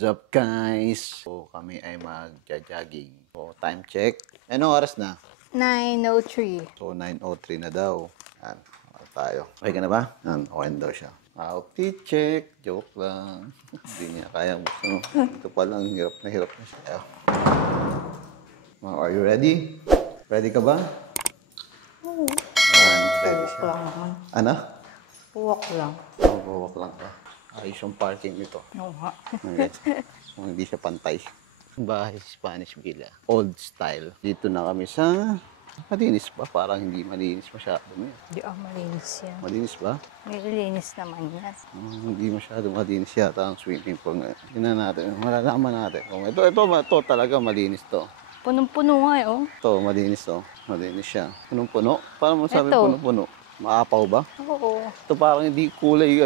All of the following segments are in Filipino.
What's up guys? So kami ay mag-jogging. So time check. Anong oras na? 9:03. So 9:03 na daw. Yan. Tayo. Okay ka na ba? Yan. Okay na daw siya. Outfit check. Joke lang. Hindi niya kaya gusto. Ito pa lang. Hirap na siya. Are you ready? Ready ka ba? Oo. Yan. Ready siya. Lang naman. Ano? Walk lang. Walk lang ka. Ayos yung parking nito. Oo nga. Okay. Kung hindi siya pantay. Bahay Spanish Villa. Old style. Dito na kami sa... Malinis ba? Parang hindi malinis masyado. Hindi malinis yan. Malinis ba? Nililinis naman yan. Hindi masyado malinis yata ang swimming pool ngayon. Tingnan natin. Malalaman natin. Ito talaga malinis to. Punong-puno nga eh, oh. Ito, malinis to. Malinis siya. Punong-puno? Paano mo sabi Ito. punong-puno? Maapaw ba? Oo. Ito parang hindi kulay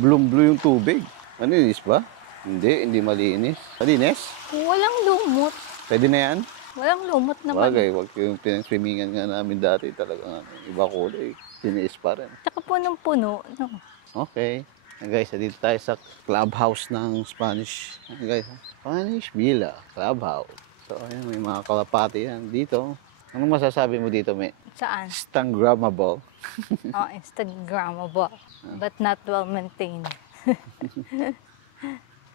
blue yung tubig. Malinis ba? Hindi malinis. Malinis? Walang lumot. Pwede na yan? Walang lumot naman. Bagay, wag yung pinag-swimmingan nga namin dati talaga iba kulay. Tiniis pa rin. Tsaka punong-puno. No. Okay. Guys, dito tayo sa clubhouse ng Spanish. Guys, Spanish Villa Clubhouse. So, ayan, may mga kalapati yan dito. Anong masasabi mo dito, May? Saan? Instagrammable. Oh, Instagrammable. But not well maintained.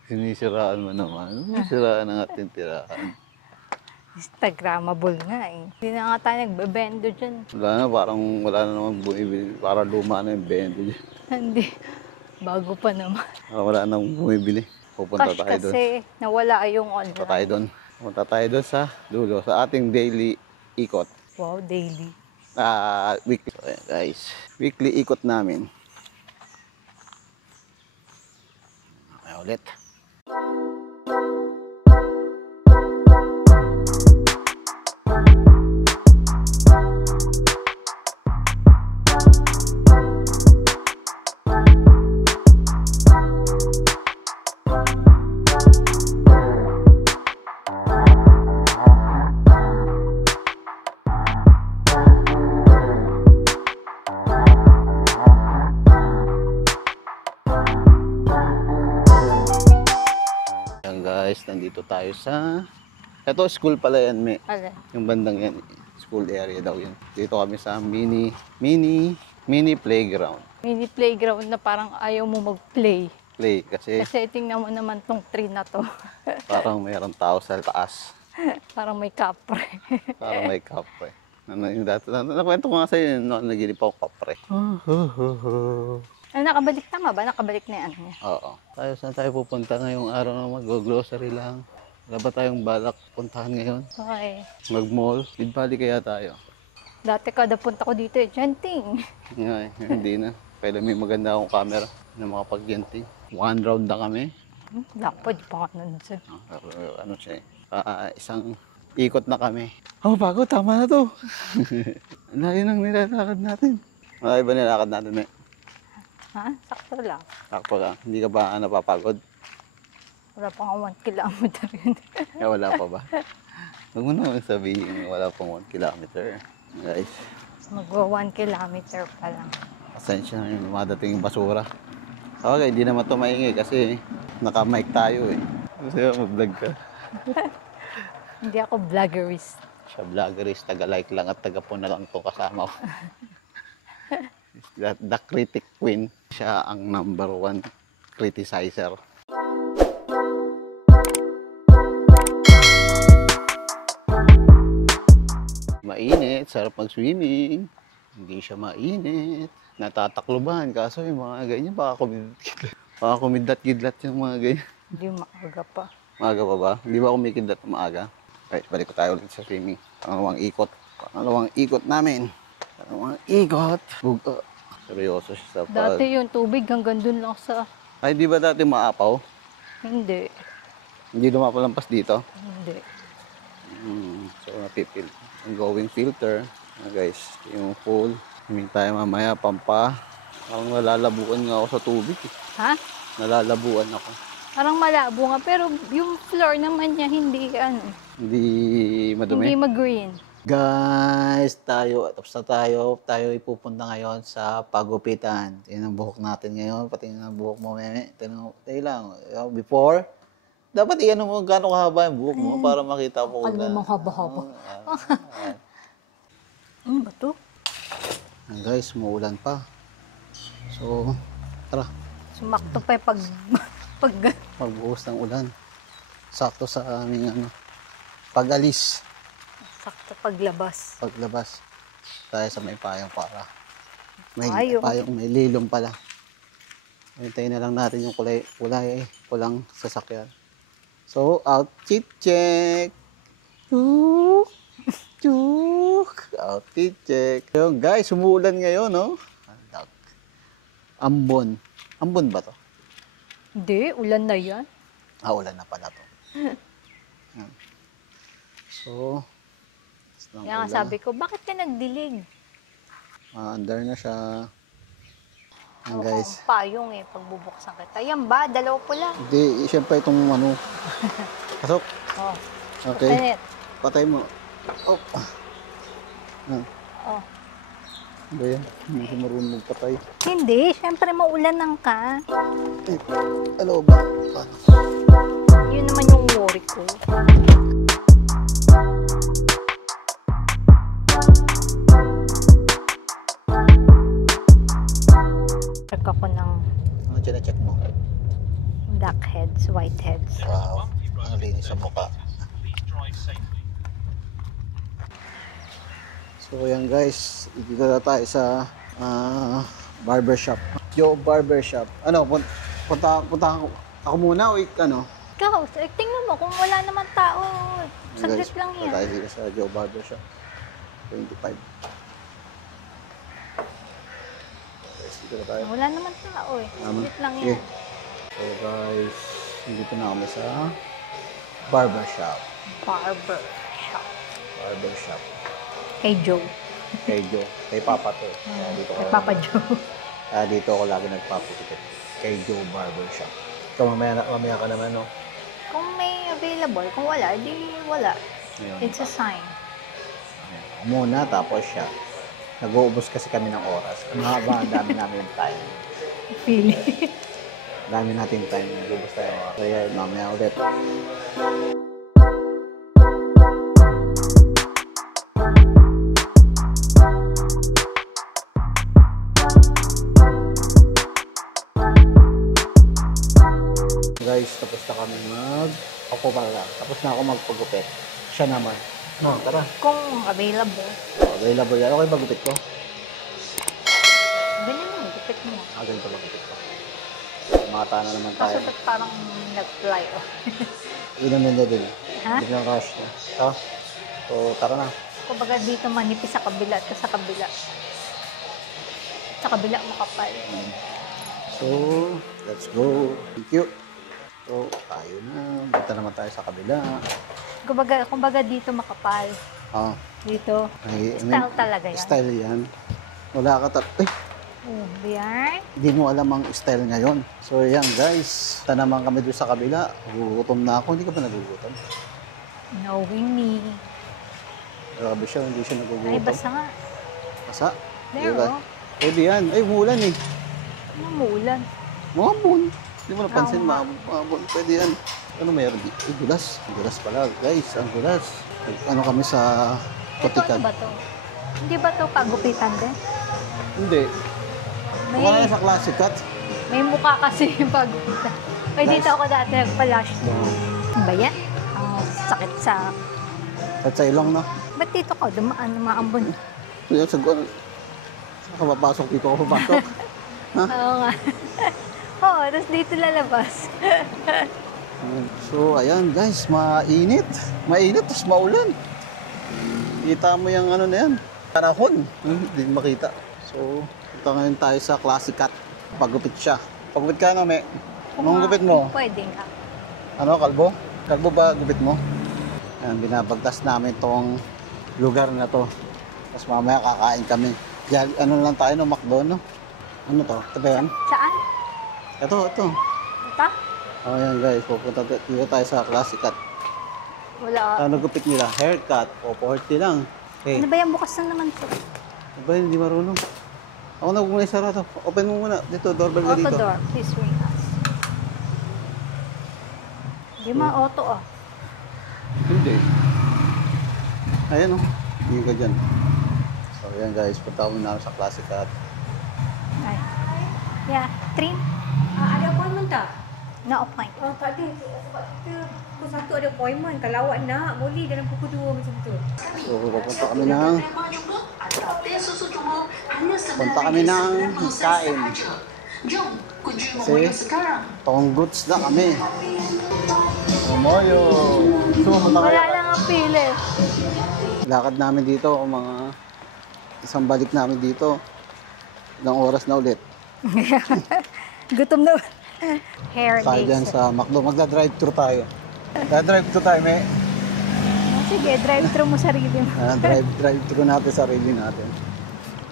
Sinisiraan mo naman. Sinisiraan ang ating tirahan. Instagrammable nga eh. Hindi na nga tayo nagbebendo dyan. Wala na naman bumibili. Para luma na yung bendo dyan. Hindi. Bago pa naman. Wala nang bumibili. Pupunta Cash tayo doon. kasi nawala yung online. Punta tayo doon sa dulo. Sa ating daily ikot. Wow, daily. Weekly. So, ayan, guys. Weekly ikot namin. Okay, ulit. Guys, nandito tayo sa... Ito, school pala yan, May. Alin? Yung bandang yan, school area daw yun. Dito kami sa mini playground. Mini playground na parang ayaw mo mag-play. Play, kasi Kasi tingnan mo naman tong tree na to. parang mayroong tao sa taas. Parang may kapre. Parang may kapre. Yung dati, nakwento ko nga sa'yo, naginip ako kapre. Ay, nakabalik tama ba? Nakabalik na yan. Oo. Saan tayo pupunta ngayong araw na mag-grocery lang? Wala ba tayong balak puntahan ngayon? Okay. Mag-mall? Bali kaya tayo? Dati kada punta ko dito eh, Genting. Hindi na. Kaya may maganda akong camera na makapag-genting. One round na kami. Lapod pa ka nun sir. Ano siya isang ikot na kami. Bago, tama na to. Layo nang nilalakad natin. Malayo ba nilalakad natin, May? Ha? Sakto lang. Sakto ka. Hindi ka ba napapagod? Wala pa nga 1 kilometer yun. Wala pa ba? Huwag mo naman sabihin wala pang 1 kilometer. Guys, Magwa 1 kilometer pa lang. pasensya na yung madating basura. Okay, hindi naman ito maingay kasi naka-mic tayo eh. Kasi mag-vlog ka. Hindi ako vloggerist. Siya vloggerist, taga-like lang at taga-puna lang ito kasama ko. The critic queen. Siya ang number 1 criticizer. Mainit, sarap mag-swimming. Hindi siya mainit. Natatakloban, kaso yung mga ganyan, baka kumidlat-gidlat yung mga ganyan. Hindi maaga pa. Maaga pa ba? Hindi ba kumikidlat na maaga? Okay, balik ko tayo ulit sa swimming. Pangalawang ikot namin. Pangalawang ikot. Buga. Seryoso siya sa pag... Dati yung tubig hanggang dun lang sa... Ay, di ba dati maapaw? Hindi. Hindi dumapalampas dito? Hindi. So, napipil. Ang going filter. Guys, yung pool. Humingi tayo mamaya, pampa. Parang nalalabuan nga ako sa tubig. Ha? Nalalabuan ako. Parang malabo nga, pero yung floor naman niya hindi Hindi madumi? hindi mag-green. Guys, tapos na tayo. Tayo ipupunta ngayon sa pagupitan. Tingnan ang buhok natin ngayon. Pati ang buhok mo, Meme. Tingnan lang. Before Dapat iyan mo gaano kahaba yung buhok mo para makita ko Akala mo haba-haba. Ano ba to? Ayan, guys, maulan pa. So, tara, Sumakto pa yung pag magbuhos ng ulan. Sakto sa aming pag-alis, sakto paglabas. paglabas. Tayo sa may payong para. May Payong. payong, may lilong pala. Hintayin na lang natin yung pulang sasakyan. So, outfit check. Chuk! Chuk! Outfit check. So, guys, umuulan ngayon, no? Ambon. Ambon ba to? Hindi, ulan na yan. Ulan na pala to. Yan. So, Kaya nga sabi ko, bakit ka nagdilig? under na siya. Yan, Oo, guys. payong eh, pagbubuksan kita. Yan ba? Dalawa po lang. Hindi, siyempre itong pasok. Oh, Okay. Tenet. Patay mo. Oh. Oh. Ba yan? Hindi ko marunong magpatay. Hindi, syempre maulanan ka. Eh, ano ba? Paano? Yun naman yung worry ko. Check ako ng Ano check mo? black heads, white heads. Wow. Ang linis sa mukha. So yan guys, dito na tayo sa barbershop. Joe Barbershop. Ano, punta ako muna o ano? Ikaw, tingnan mo kung wala naman tao. Saglit Guys, lang punta yan. tayo dito sa Joe Barbershop. 25. Guys, dito na tayo. Wala naman tao eh. Saglit lang Okay. yan. So guys, dito na kami sa barbershop. Barber shop. Barbershop. Kay Joe. Kay Joe. Kay Papa to. Kaya dito Kay ako, Papa Joe. dito ako lagi nagpaputikit. Kay Joe Barbershop. Ikaw mamaya ka naman, no? Kung may available, kung wala, di wala. Ngayon. It's a sign. Ako muna, tapos siya. Nag-uubos kasi kami ng oras. Ang haba, ang dami namin yung time. Feeling. Dami natin time. Nag-uubos tayo. Kaya mamaya ulit. Guys, tapos na kami ako pala. Tapos na ako magpagupit. Siya naman. No, tara. Kung available. Available yan. Okay, magupit ko. Ganyan mo, gupit mo. Ganito magupit ko. Mata na naman tayo. Kaso ba't parang nag-fly off? Inom na din. Ha? Biglang rush na. So, tara na. Kumbaga dito manipis sa kabila at sa kabila. Sa kabila makapal. So, let's go. Thank you. So, tayo na. Punta naman tayo sa kabila. Kumbaga dito makapal. Dito. Style talaga yan. Style yan. Wala ka Oh, yan. Hindi mo alam ang style ngayon. So, yan guys. Punta naman kami doon sa kabila. Gugutom na ako. Hindi ka ba nagugutom? Knowing me. Grabe siya. Hindi siya nagugutom. Ay, basta nga. Basa? There, Diba? oh. Pwede yan. Ay, umulan eh. Mamulan. Maambon. Hindi mo napansin, Oo nga. maambon. Pwede yan. Ano mayroon dito? Ay, gulas. Ang gulas pala. Guys, ang gulas. Ano kami sa Ito Kotikan. ano ba to? Hindi ba to pagupitan din? Hindi. May, Kung ano sa classic cut. may mukha kasi yung pagupitan. Ay, dito ako dati nagpa-lash. Ano ba yan? Ang sakit sa... At sa ilong, no? Ba't dito ka? Dumaan, maambon. Kaya sa saan ka papasok? Dito ako papasok. Oo nga. Oo, tapos dito lalabas. So, ayan guys, mainit. Mainit, tapos maulan. Kita mo yung ano na yan. Panahon. Hindi makita. So, ito ngayon tayo sa classic cut. Pagupit siya. Pagupit ka, no, me? Anong gupit mo? Pwede nga. Ano, kalbo? Kalbo ba gupit mo? Ayan, binabagtas namin tong lugar na to. Tapos mamaya kakain kami. Ano lang tayo, no, McDo, no? Ano to? Ito ba yan? Saan? Ito. Ito? Ayan guys, pupunta dito tayo sa classic cut. Wala. Ano gupit nila? Haircut o 40 lang. Okay. Ano ba yan? Bukas na naman to. Ba, hindi marunong. Ako na muna yung sarado. Open mo muna. Dito, doorbell ka Auto dito. door. Please ring us. Di ma-auto ah. Hindi. Ayan o. Hindi ka dyan. So, ayan guys. Punta ko na sa Classic Cat. Ay. Yeah, trim. Ada appointment tak? No appoint. Oh, tak ada. Sebab kita pukul 1 ada appointment. Kalau awak nak, boleh dalam pukul 2 macam tu. So, pupunta kami ng kain. Kasi, tongguts na kami. Moyo. So, punta Wala kami. lang ang pili. Lakad namin dito, o mga isang balik namin dito. Ilang oras na ulit. Gutom na. Hair Tayo days. dyan sa McDo. Magda-drive-thru tayo. Magda-drive-thru tayo, may. Sige, drive-thru mo sarili mo. Drive-thru natin, sarili natin.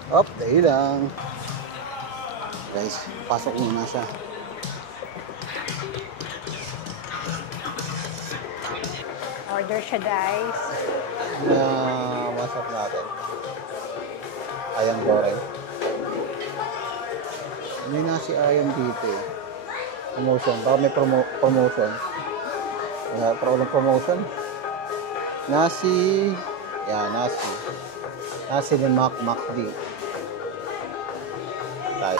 Op, dahil lang. Guys, pasok muna siya. Order siya, guys. WhatsApp natin. Ayang goreng. May nasi ayam dito eh. Promotion. Baka may promotion. Wala pa walang promotion. Nasi. Yan, nasi. Nasi ni McD. Tayo.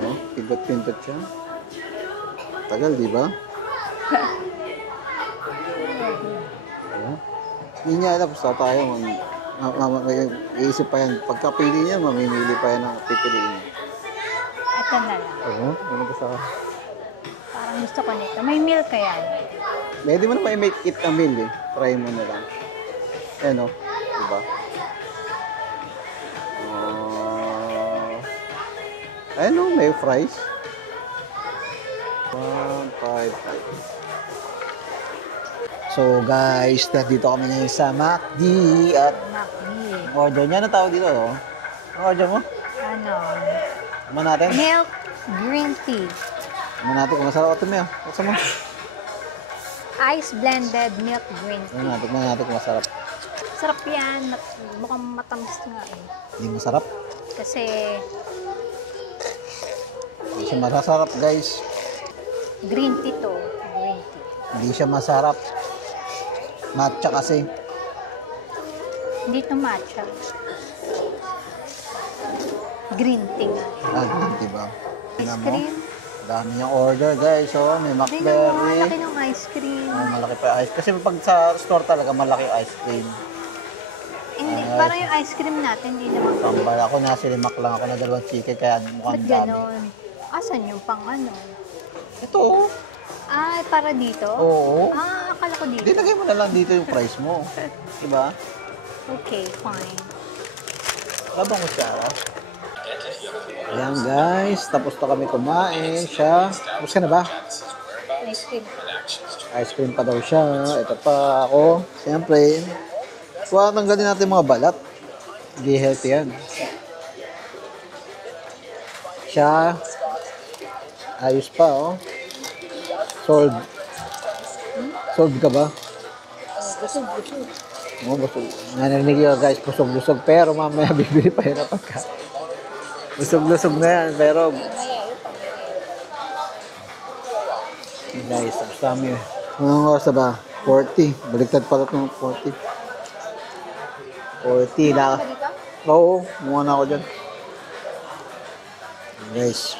No? Pindot-pindot siya. Tagal, di ba? Hindi niya alam sa tayo. Iisip pa yan. Pagkapili niya, mamimili pa yan ang pipiliin niya. Ito na lang. Oo, ano ba sa... Parang gusto ko nito. May milk kaya. Pwede mo naman i-make it a meal eh. Try mo na lang. Ayan o. Diba? Ayan o, may fries. 155. So guys, dito kami ngayon sa McD at McD. order niya. Ano tawag dito? Oh? Ang order mo? Ano? Tama natin. Milk green tea. Tama natin kung masarap ito mo. Buksan mo. Ice blended milk green tea. Tignan natin kung masarap. Sarap yan. Mukhang matamis nga eh. Hindi masarap. Kasi Hindi siya masarap guys. green tea to. Green tea. Hindi siya masarap. Matcha kasi. Hindi to matcha. Green tea nga. Diba? Ice Tingnan mo. cream. Dami niyang order guys. Oh, may Tingnan mo, McFlurry. laki ng ice cream. Oh, malaki pa yung ice. Kasi pag sa store talaga malaki yung ice cream. Hindi, parang yung ice cream natin, hindi naman. Pambal ako na silimak lang ako na dalawang chicken kaya mukhang Ba't dami. ganon? Asan yung pang ano? Ito oh. Ay, para dito? Oo. Ah, akala ko dito. Hindi, lagay mo na lang dito yung price mo. Diba? Okay, fine. Labang kutsara. Ayan guys, tapos na kami kumain. Siya, tapos ka na ba? Ice cream. Ice cream pa daw siya. Ito pa ako. Siyempre, tanggalin natin mga balat. Hindi healthy yan. Siya, ayos pa oh. Solved. Solved ka ba? Busog. Oo, busog. Narinig yun guys, busog-busog. Pero mamaya bibili pa yun na pagka. Busog-lusog na yan, pero... Guys, tapos namin. Anong oras na ba? 40. Baliktad pala ng 40. 40 na. Oo, mukha na ako dyan. Guys.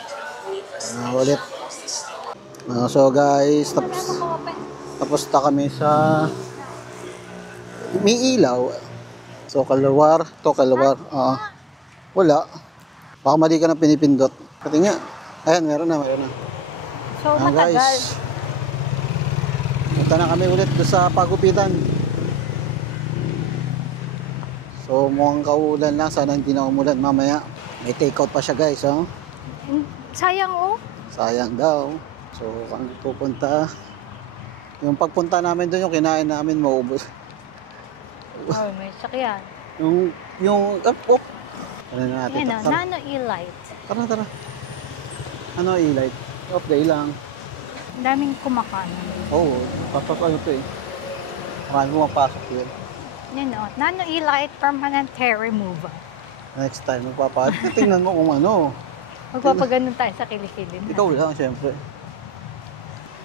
Ulit. So guys, tapos na kami sa... May ilaw. So, kalawar. To kalawar. Wala. Baka mali ka na pinipindot. Pati nga. Ayan, meron na. So, matagal. Guys. Punta na kami ulit doon sa pagupitan. So, mukhang kaulan lang. Sana hindi na umulan mamaya. May take-out pa siya guys. Oh. Sayang oh. Sayang daw. So, kung pupunta. Yung pagpunta namin doon, yung kinain namin, maubos. Oh, may sakyan. Yung ano na natin? Yan o, nano e-light. Tara. Ano e-light? Day lang. Ang daming kumakain. Oo, ano to eh. Marami pumapasok yun. Yan o, nano e-light permanent hair removal. Next time, magpapahat. Tingnan mo kung ano. Magpapaganon tayo sa kilikilin. Ikaw lang, syempre.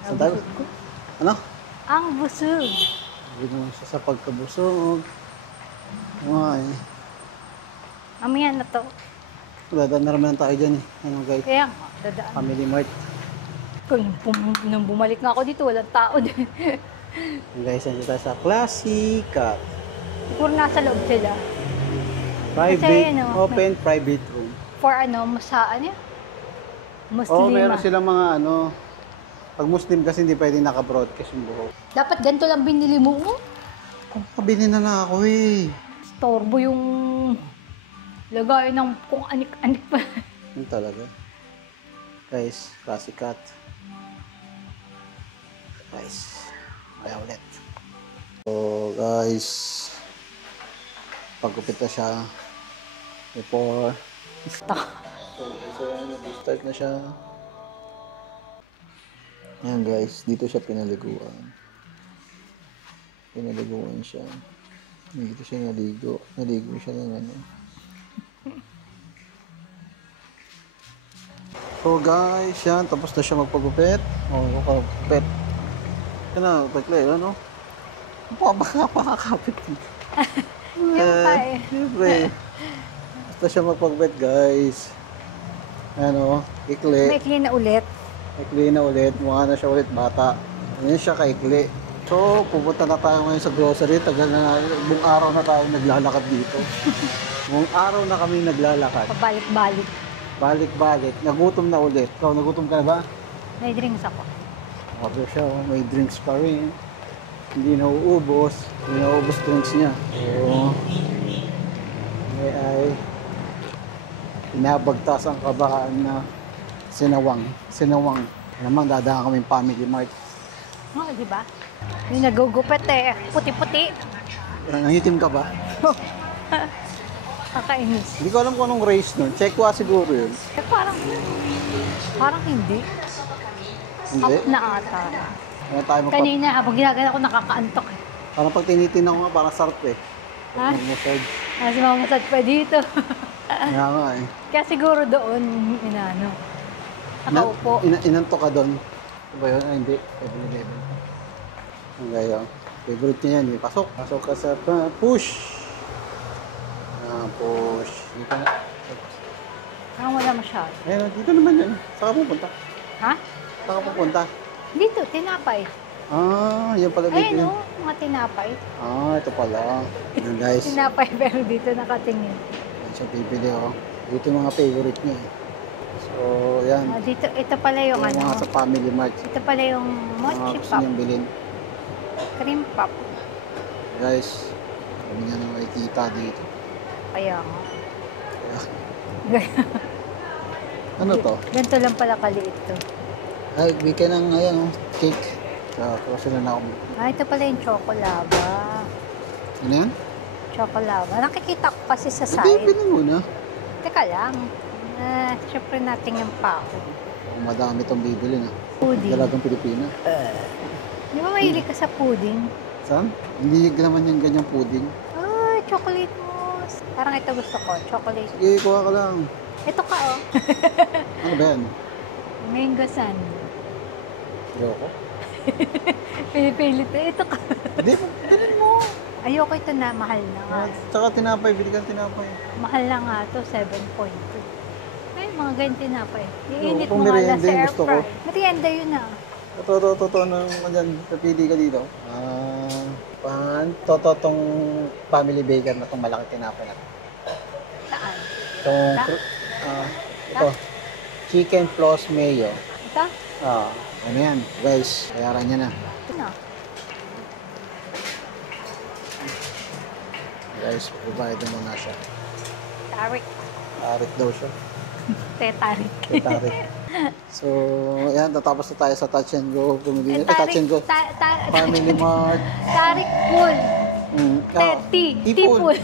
Saan tayo? busog ko. Ano? Ang busog. Hindi mo siya sa pagkabusog. Ay. Mamaya na to. Dadaan na naman tayo dyan eh. Ano guys? Kaya nga, dadaan. Family Mart. Kung nung bumalik nga ako dito, walang tao din. Guys, nandito tayo sa Classic Cat. Siguro nasa loob sila. Private, ano, open private room. For ano, masaan yan? Oo, Muslima. meron silang mga ano. Pag Muslim kasi hindi pwede naka-broadcast yung buhok. Dapat ganito lang binili mo. Oh. Kabili na lang ako eh. Storbo yung lagay ng kung anik-anik pa. Yun talaga. Guys, Classic Cat. Guys, kaya ulit. So guys, pagkupit na siya before. So nag-start na siya. Ayan guys, dito siya pinaliguan. Pinaliguan siya. Dito siya naligo. Naligo siya ng ano. So guys, yan. Tapos na siya magpagupit. Magpagupit. Yan na, pagkli, ano? Baka pakakapit. Yung pa eh. Siyempre. Basta siya magpagupit guys. Ano, ikli. Maikli na ulit. Ikli na ulit. Mukha na siya ulit bata. Yan siya kaikli. So, pupunta na tayo ngayon sa grocery. Tagal na, buong araw na tayo naglalakad dito. Buong araw na kami naglalakad. Pabalik-balik. Balik-balik. Nagutom na ulit. Ikaw, nagutom ka na ba? May drinks ako. Sabi siya, may drinks pa rin. Hindi nauubos. Hindi nauubos drinks niya. So, ay pinabagtas ang kabahaan na sinawang. Sinawang. Naman, dadaan kami Family Mart. Oo, di ba? Yung nagugupit eh. Puti-puti. Nangitim ka ba? Kakainis. Hindi ko alam kung anong race nun. Chekwa siguro yun. Eh, parang hindi. Hindi. Up na ata. Ano tayo Kanina, habang ginagana ko, nakakaantok eh. Parang pag tinitin ako nga, parang sarap eh. Ha? Massage. Kasi mamasad pa dito. Kaya nga eh. Kaya siguro doon, inano. Nakaupo. Inanto ka doon. Ano ba yun? Ay, hindi. 7-Eleven. Ang gaya. Favorite niya yan eh. Pasok. Pasok ka sa push. Push. Dito na. Parang wala masyado. Ayun, dito naman yan. Saan ka pupunta? Ha? Saan ka pupunta? Dito, tinapay. Yan pala dito. Ayun yun. o, mga tinapay. Ito pala. Yan guys. Tinapay pero dito nakatingin. Yan siya bibili oh. Dito yung mga favorite niya eh. So, yan. Dito, ito pala yung Yung mga ano. sa Family Mart. Ito pala yung Mga mochi gusto pop. niyang bilhin. Cream pop. Guys, kami niya nang makikita dito. Kaya nga. Kaya, ano to? Ganito lang pala kaliit to. Ay, bigyan ng ayan, cake. Tapos sila na ako. Ito pala yung chocolava. Ano yan? Chocolava. Nakikita ko kasi sa Hindi, side. bilhin muna. Teka lang. Siyempre natin yung pako. Madami itong bibili na. Pudding. Dalagang Pilipina. Di ba mahilig ka sa pudding? Saan? Hindi naman yung ganyang pudding. Ay, chocolate mousse. Parang ito gusto ko. Chocolate. Sige, kuha ka lang. Ito ka oh. Ano ba yan? Mango sun. Ayoko. Pinipilit na. Ito ka. Hindi, bilhin mo. Ayoko ito na. Mahal na nga. Tsaka tinapay, bili kang tinapay. Mahal na nga ito. 7.2. Ay, mga ganyan tinapay. Iinit kung mo nga lang merienda sa yung air gusto ko. fry. Merienda yun ah. Toto, ano dyan? Napili ka dito. Totong family baker na itong malaki tinapay na. Saan? Itong, ito. Chicken plus mayo. Ito? Ano yan? Guys, bayaran niya na. Ito na. Guys, provide mo na siya. Tarik. Tarik daw siya. Tetarik. Tarik. So, ayan, tatapos na tayo sa Touch and Go. Pumili na. Touch and Go. Family Mart. Tarik pool. Tipon. Tipon.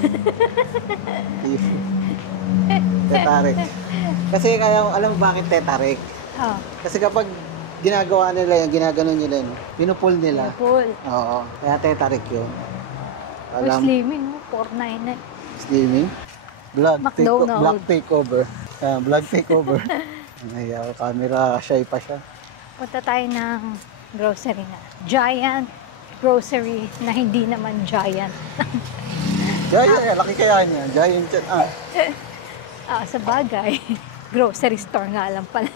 Tetarik. Kasi kaya, alam mo bakit tetarik? Oh, Kasi kapag ginagawa nila yung ginaganon nila, no? Pinupul nila. pool. Oo. Kaya tetarik yun. Uy, slimming, oh, 499. Slimming. McDonald's. Black takeover. Black takeover. Ay, camera shy pa siya. Punta tayo ng grocery na. Giant grocery na hindi naman giant. Giant, laki kaya niya. Giant yan. Sa bagay, grocery store nga lang pala.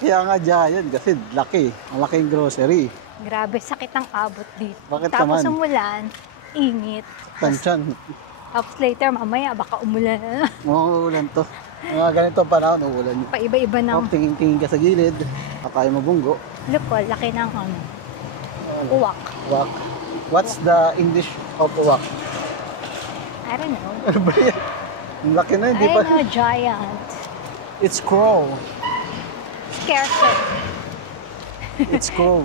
Kaya nga giant kasi laki. Ang laking grocery. Grabe, sakit ang abot dito. Bakit Tapos naman? umulan, init. Tansyan. Tapos later, mamaya, baka umulan na. Uulan to. Mga ganito panahon, uulan. Paiba-iba ng Tingin-tingin ka sa gilid. Tayo mabunggo. look ko, laki ng uwak. Uwak. What's the English of uwak? I don't know. Ano ba yan? Ang laki na, hindi I pa. know, giant. It's crow. Scarcer. It's crow.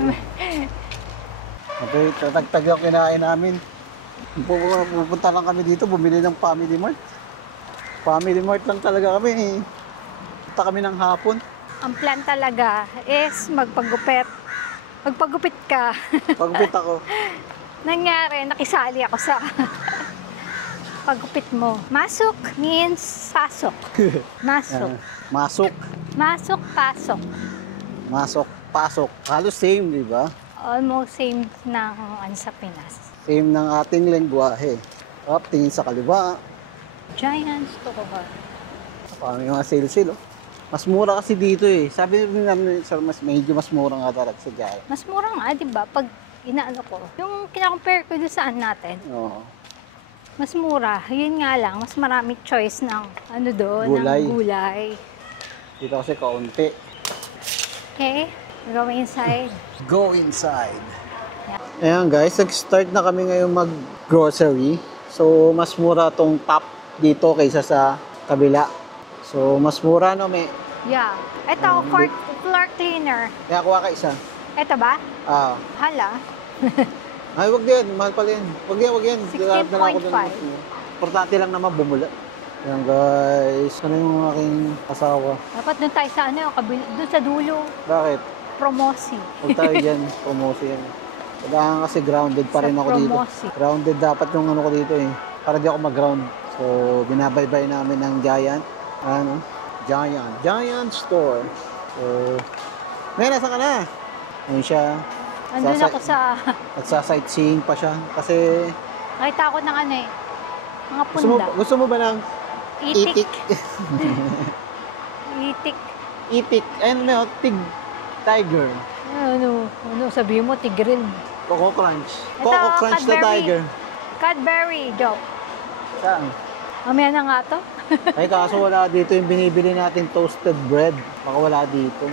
Okay, tatagtag yung kinain namin. Pupunta lang kami dito, bumili ng Family Mart. Family Mart lang talaga kami. Punta kami ng hapon. Ang plan talaga is magpagupit. Magpagupit ka. Pagupit ako. Nangyari, nakisali ako sa pagupit mo. Masok means pasok. Masok. Masok. Masok, pasok. Masok, pasok. Halos same, di ba? Almost same ng sa Pinas. Same ng ating lengguwahe. Up, tingin sa kaliwa. Giant store. Parang yung mga sale-sale, oh. Mas mura kasi dito eh. Sabi namin, sir, medyo mas mura nga talaga sa Jaya. Mas mura nga, di ba? Pag inaano ko, yung kina-compare ko doon saan natin, Oo. mas mura. Yun nga lang, mas maraming choice ng ano doon, Gulay. ng gulay. Dito kasi kaunti. Okay, go inside. Go inside. Ayan guys, nag-start na kami ngayon mag-grocery. So, mas mura tong top dito kaysa sa kabila. So, mas mura no, may. Yeah. Ito, floor cleaner. Kaya kuha ka isa. Ito ba? Ah. Hala. Ay, wag din. Mahal pala yan. Wag yan, wag yan. 16.5. Importante lang naman bumula. Ayan guys. Ano yung aking asawa? Dapat doon tayo sa ano, doon sa dulo. Bakit? Promosi. Huwag tayo dyan. Promosi yan. Kailangan kasi grounded pa rin Sa ako dito. promosi. Grounded dapat yung ano ko dito eh. Para di ako mag-ground. So, binabaybay namin ng Giant. Ano? Giant store. So, may nasa ka na? Ayun siya. Andun ako sa, Nagsa-sightseeing pa siya. Kasi, nakita ko ng ano eh, mga punda. gusto mo ba ng Itik. Itik. itik? Ayun na, tiger. Ano sabihin mo, tigril. Coco Crunch. Ito, Coco Crunch na Cadbury. tiger. Cadbury, joke. Saan? Mamaya na nga to. Ay, kaso wala dito yung binibili natin toasted bread. Baka wala dito.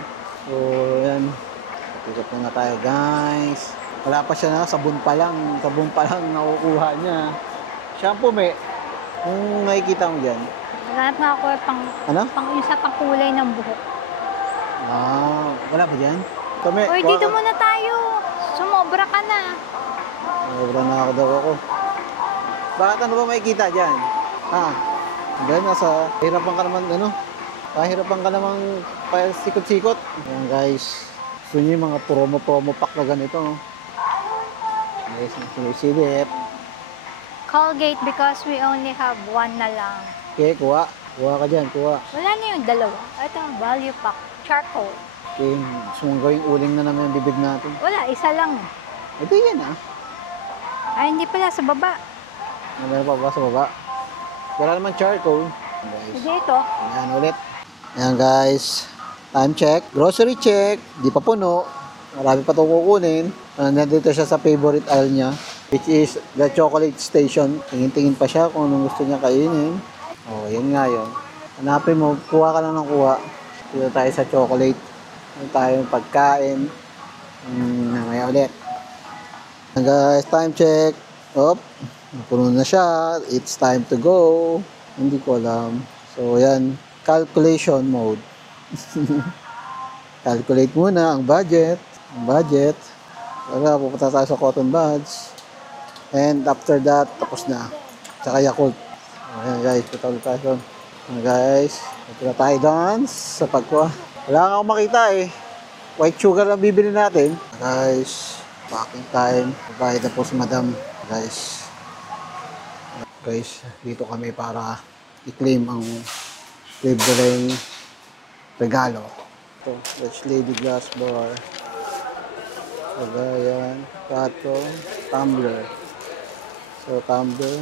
So, yan. Pick up na tayo, guys. Wala pa siya na, sabon pa lang. Sabon pa lang nakukuha niya. Shampoo, may. Kung nakikita mo dyan. Hanap nga ako Ano? yung sa pangkulay ng buhok. Ah, wala pa dyan? Kami, Uy, dito muna tayo. Sumobra ka na. Sobra na ako daw ako. Bakit ano ba makikita dyan? Ha? Dahil nasa hirapan ka naman, ano? Kahirapan ka namang sikot-sikot. Ayan guys. Gusto nyo yung mga promo pack na ganito. No? Guys, sinisilip. Colgate because we only have one na lang. Okay, kuha. Kuha ka dyan, kuha. Wala na yung dalawa. Ito, value pack. Charcoal. Okay, gusto mong gawing uling na naman yung bibig natin. Wala, isa lang. Ito yan ah. Ay, hindi pala, sa baba. Meron pa ba sa baba? Wala naman charcoal. Guys. Hindi ito. Ayan ulit. Ayan guys. Time check. Grocery check. Di pa puno. Marami pa itong kukunin. Nandito siya sa favorite aisle niya. Which is the chocolate station. Tingin-tingin pa siya kung anong gusto niya kainin. Oh, yan nga yun. Hanapin mo. Kuha ka lang ng kuha. Dito tayo sa chocolate. Dito tayo ng pagkain. Namaya ulit. Ayan guys. Time check. Op. Puno na siya. It's time to go. Hindi ko alam. So, yan. Calculation mode. Calculate muna ang budget. Ang budget. Wala, pupunta tayo sa cotton buds. And after that, tapos na. Tsaka Yakult. Ayan guys, patawag tayo. Ayan guys, patawag tayo doon sa pagkuha. Wala nga akong makita eh. White sugar lang bibili natin. Guys, packing time. Bayad na po si madam. Guys. Guys, dito kami para i-claim ang libreng regalo. Ito, Dutch Lady Glass Bar. Lagayan, plato, tumbler. So, tumbler,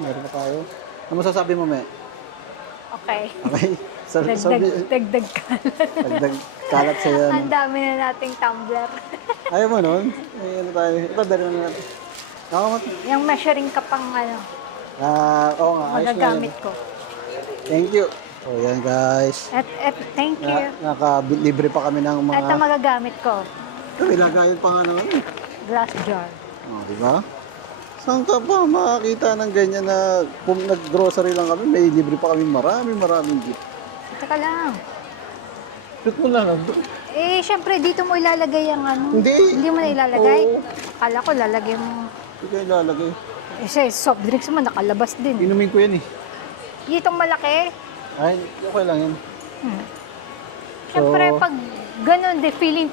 meron na tayo. Ano masasabi mo, Me? Okay. Okay? Dagdag ka. Dagdag kalat sa yan. Ang dami na nating tumbler. Ayaw mo nun? Ay, ano tayo? Iba, dali na natin. Ako, Yung measuring ka pang ano, oo nga, ayos na yun. magagamit ko. Thank you. So, yan guys. Thank you. Nakalibre pa kami ng mga... Ito magagamit ko. Ilagayan pa nga naman eh. Glass jar. Di ba? Saan ka pa makakita ng ganyan na kung nag-grocery lang kami, may libre pa kami maraming gift. Teka lang. Shoot mo lang. Eh, syempre, dito mo ilalagay ang ano. Hindi. Hindi mo na ilalagay? Oo. Akala ko lalagay mo. Hindi ka ilalagay. Eh, say, soft drinks mo, nakalabas din. Inumin ko yan eh. Itong malaki. Ay, okay lang yan. Syempre, So- pag ganun, de feeling,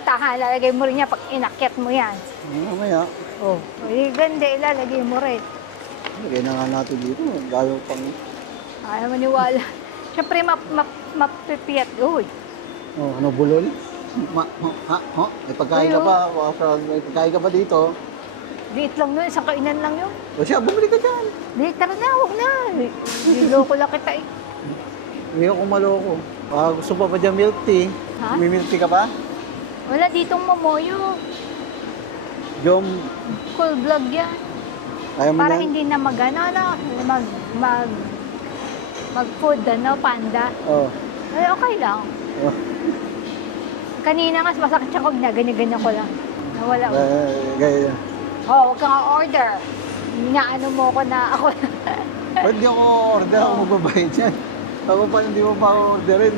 tahan, lalagay mo rin yan pag inakyat mo yan. Mamaya, Oh. Eh, ganda, ilalagay mo rin. lagay na nga natin dito. Gayo pang... Ayaw maniwala. Syempre, mapipiyat. Uy. ano, bulol? May pagkain ka Ayun. pa. May pagkain ka pa dito. Liit lang nun, isang kainan lang yun. O siya, bumili ka dyan. Di, tara na, huwag na. Niloko lang kita eh. Hindi ako maloko. Gusto pa ba dyan milk tea? Ha? May milk tea ka pa? Wala ditong mamoyo. Jom, Cool vlog yan. ayaw mo Para yan? hindi na mag food, ano, panda. Oo. Ay, okay lang. Oh. Kanina nga, masakit siya ko, ganyan-ganyan ko lang. Nawala. Gaya. Oh, huwag kang order. Inaano mo ko na ako. Pwede ako order, ako magbabayad yan. Ako pa hindi mo pa orderin.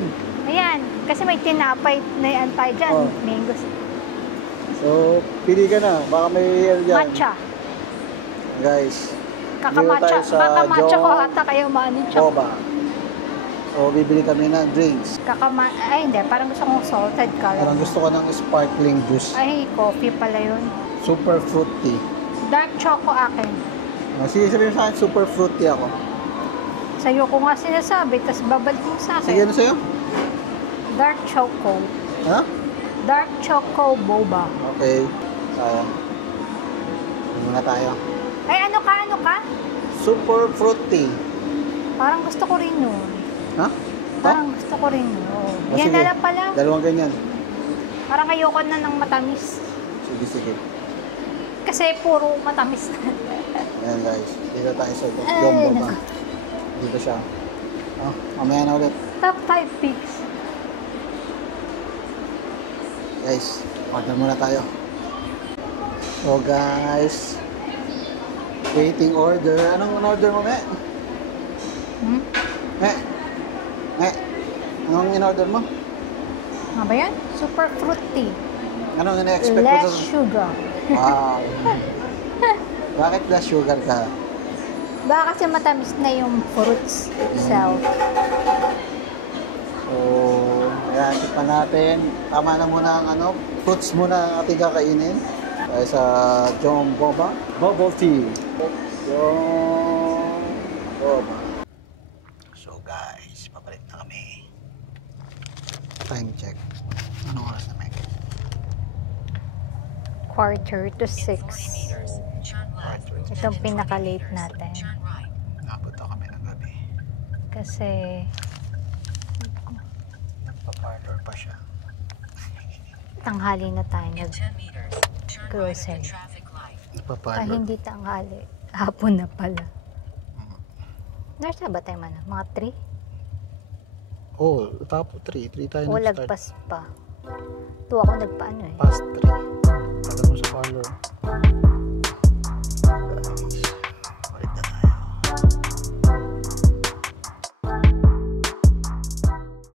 Ayan, kasi may tinapay na yan tayo dyan. Oh. Mangoes. So, pili ka na. Baka may ano dyan. Matcha. Guys, Kakamatcha. dito tayo sa Kakamatcha ko John ata kayo maanong Boba. So, bibili kami ng drinks. Ay, hindi. Parang gusto kong salted Parang caramel. gusto ko ng sparkling juice. Ay, coffee pala yun. Super fruity. Dark choco akin. Sige, sabihin sa akin, super fruity ako. Sa'yo ko nga sinasabi, tapos babalik mo sa Sige, akin. ano sa'yo? Dark choco. Ha? Dark choco boba. Okay. Sayang. Ano muna tayo? Ay, ano ka? Super fruity. Parang gusto ko rin nun. Ha? Parang gusto ko rin nun. Oo. Oh, Yan sige. na lang pala. Dalawang ganyan. Parang ayoko na ng matamis. Sige. Kasi puro matamis na. Ayan guys. Dito tayo sa ito. Ay, Yung Boba. naku. Dito siya. Mamaya na ulit. Top 5 picks. Guys, order muna tayo. So guys, waiting order. Anong order mo, Me? Hmm? Me? Anong in-order mo? Ano ba yan? Super fruity. Anong ina-expect mo Less sa... sugar. Wow. Bakit less sugar ka? Baka kasi matamis na yung fruits itself. So, ayan, tikpan natin. Tama na muna ang fruits muna ang ating kakainin. Dahil sa John Boba. Bubble tea. John Boba. So guys, pabalik na kami. Time check. Anong oras na, Meg? 5:45. Itong pinaka-late natin. Nabot na kami ng gabi. Kasi Nagpa-parlor pa siya. tanghali na tayo nag-grocery. Ay, Nagpa-parlor. hindi tanghali. Hapon na pala. Nasa ba tayo man? Mga 3? Oh, tapo 3. 3 tayo O nag-start. lagpas pa. 2 ako nagpaano eh. Past 3. Pagod mo sa parlor.